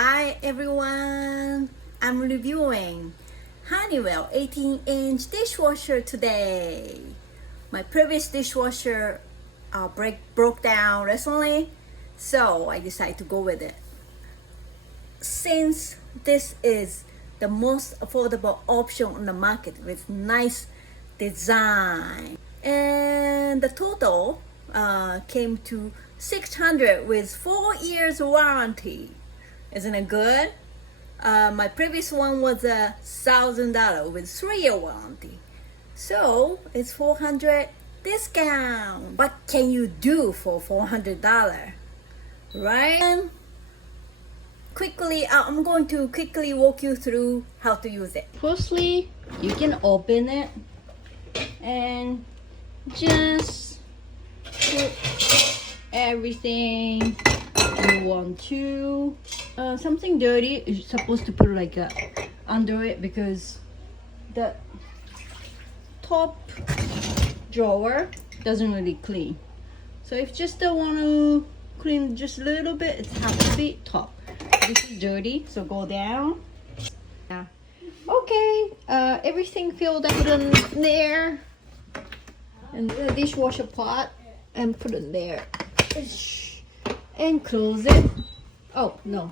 Hi everyone, I'm reviewing Honeywell 18-inch dishwasher today. My previous dishwasher broke down recently, so I decided to go with it. Since this is the most affordable option on the market with nice design, and the total came to $600 with 4 years warranty. Isn't it good? My previous one was $1,000 with 3-year warranty. So it's $400 discount. What can you do for $400? Right? And I'm going to quickly walk you through how to use it. Firstly, you can open it and just put everything you want to. Something dirty you're supposed to put like under it, because the top drawer doesn't really clean. So if you just don't want to clean just a little bit, it has to be top. This is dirty, so go down. Yeah. Okay, everything filled up in there, and the dishwasher pot, and put it there and close it. Oh no,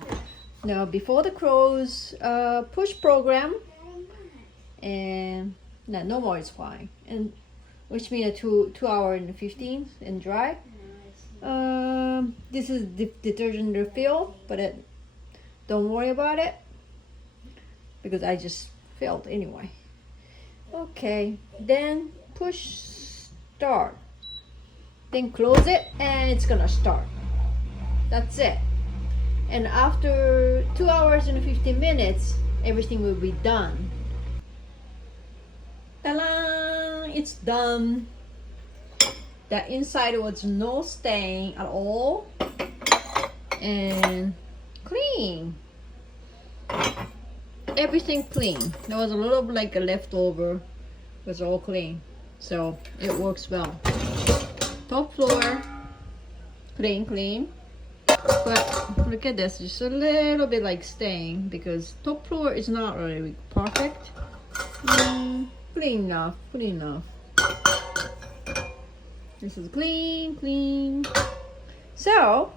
before the close, push program, and no more is fine, and which means 2 hours and 15 and dry. This is detergent refill, but don't worry about it because I just filled anyway. Okay, then push start, then close it, and it's gonna start. That's it. And after 2 hours and 15 minutes, everything will be done. Ta-da! It's done. The inside was no stain at all, and clean. Everything clean. There was a little like a leftover, it was all clean, so it works well. Top floor, clean. But look at this, just a little bit like stain, because top floor is not really perfect. Clean enough. This is clean. So